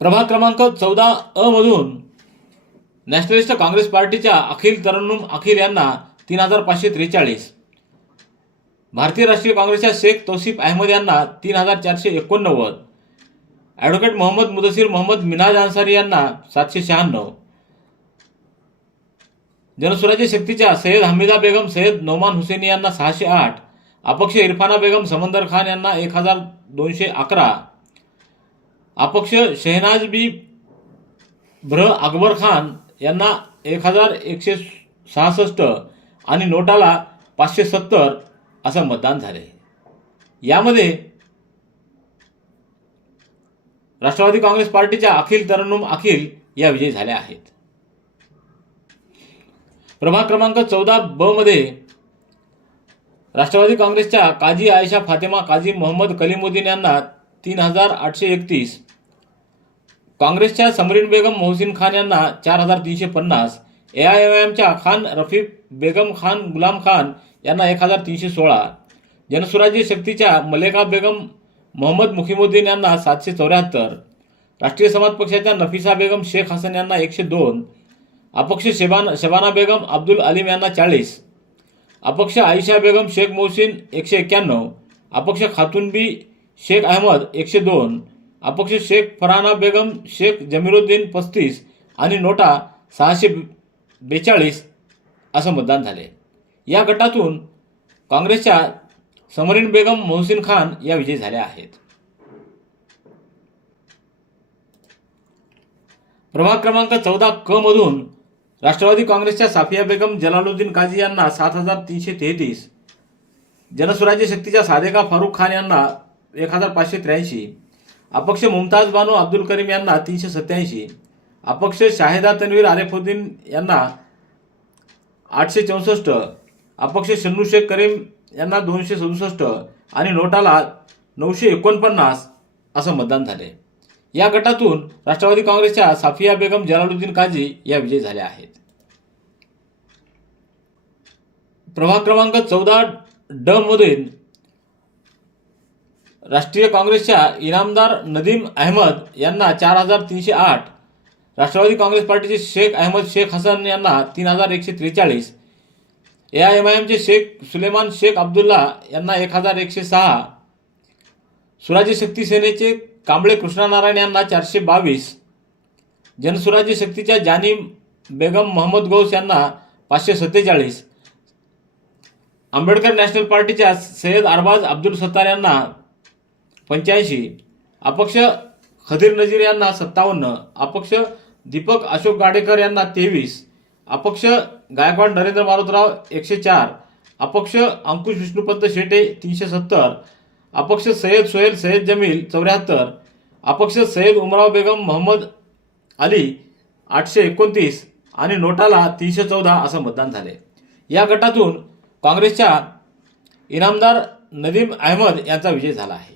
प्रभाग क्रमांक चौदा अ मधून नॅशनलिस्ट काँग्रेस पार्टीच्या अखिल तरन्नुम अखिल यांना तीन हजार पाचशे त्रेचाळीस. भारतीय राष्ट्रीय काँग्रेसच्या शेख तौसिफ अहमद यांना तीन हजार चारशे एकोणनव्वद. ॲडव्होकेट मोहम्मद मुदसीर मोहम्मद मिनाज अन्सारी यांना सातशे शहाण्णव. जनसुराज्य शक्तीच्या सय्यद हमीदा बेगम सय्यद नोमान हुसेनी यांना सहाशे आठ. अपक्ष इरफाना बेगम समंदर खान यांना एक हजार दोनशे अकरा. अपक्ष शेहनाज बी. भ्र. अकबर खान यांना एक हजार एकशे सहासष्ट आणि नोटाला पाचशे सत्तर असं मतदान झाले. यामध्ये राष्ट्रवादी काँग्रेस पार्टीच्या अखिल तरन्नुम अखिल या विजयी झाल्या आहेत. प्रभाग क्रमांक चौदा ब मध्ये राष्ट्रवादी काँग्रेसच्या काजी आयशा फातेमा काजी मोहम्मद कलीमुद्दीन यांना तीन हजार आठशे एकतीस काँग्रेसच्या समरीन बेगम मोहसिन खान यांना चार हजार तीनशे पन्नास ए आय एम एमच्या खान रफीक बेगम खान गुलाम खान यांना एक हजार तीनशे सोळा. जनसुराज्य शक्तीच्या मलेका बेगम मोहम्मद मुखिमुद्दीन यांना सातशे चौऱ्याहत्तर. राष्ट्रीय समाज पक्षाच्या नफिसा बेगम शेख हसन यांना एकशे दोन. अपक्ष शेबान शबाना बेगम अब्दुल अलीम यांना चाळीस. अपक्ष आयशा बेगम शेख मोहसिन एकशे एक्क्याण्णव. अपक्ष खातूनबी शेख अहमद एकशे दोन. अपक्ष शेख फरहाना बेगम शेख जमीरुद्दीन पस्तीस आणि नोटा सहाशे बेचाळीस असं मतदान झाले. या गटातून काँग्रेसच्या समरीन बेगम मोहसिन खान या विजयी झाल्या आहेत. प्रभाग क्रमांक चौदा क मधून राष्ट्रवादी काँग्रेसच्या साफिया बेगम जलालुद्दीन काझी यांना सात हजार तीनशे तेहतीस जनसुराज्य शक्तीच्या सादेका फारुख खान यांना एक हजार पाचशे त्र्याऐंशी अपक्ष मुमताज बानो अब्दुल करीम यांना तीनशे सत्याऐंशी अपक्ष शाहिदा तन्वीर आरेफुद्दीन यांना आठशे चौसष्ट. अपक्ष शन्नू शेख करीम यांना दोनशे सदुसष्ट आणि नोटाला नऊशे एकोणपन्नास असं मतदान झाले. या गटातून राष्ट्रवादी काँग्रेसच्या साफिया बेगम जलालुद्दीन काझी या विजयी झाल्या आहेत. प्रभाग क्रमांक चौदा ड मधून राष्ट्रीय काँग्रेसच्या इनामदार नदीम अहमद यांना चार हजार तीनशे आठ. राष्ट्रवादी काँग्रेस पार्टीचे शेख अहमद शेख हसन यांना तीन हजार एकशे त्रेचाळीस. ए आय एम आय एमचे शेख सुलेमान शेख अब्दुल्ला यांना एक हजार एकशे सहा. सुराज्य शक्ती सेनेचे कांबळे कृष्णानारायण यांना चारशे बावीस. जनसुराज्य शक्तीच्या जानी बेगम मोहम्मद गौस यांना पाचशे सत्तेचाळीस. आंबेडकर नॅशनल पार्टीच्या सय्यद अरबाज अब्दुल सत्तार यांना पंच्याऐंशी. अपक्ष खदीर नजीर यांना सत्तावन्न. अपक्ष दीपक अशोक गाडेकर यांना तेवीस. अपक्ष गायकवाड नरेंद्र मारुतराव एकशे चार. अपक्ष अंकुश विष्णुपंत शेटे तीनशे सत्तर. अपक्ष सय्यद सोहेल सय्यद जमील चौऱ्याहत्तर. अपक्ष सय्यद उमराव बेगम मोहम्मद अली आठशे एकोणतीस आणि नोटाला तीनशे चौदा असं मतदान झाले. या गटातून काँग्रेसच्या इनामदार नदीम अहमद यांचा विजय झाला आहे.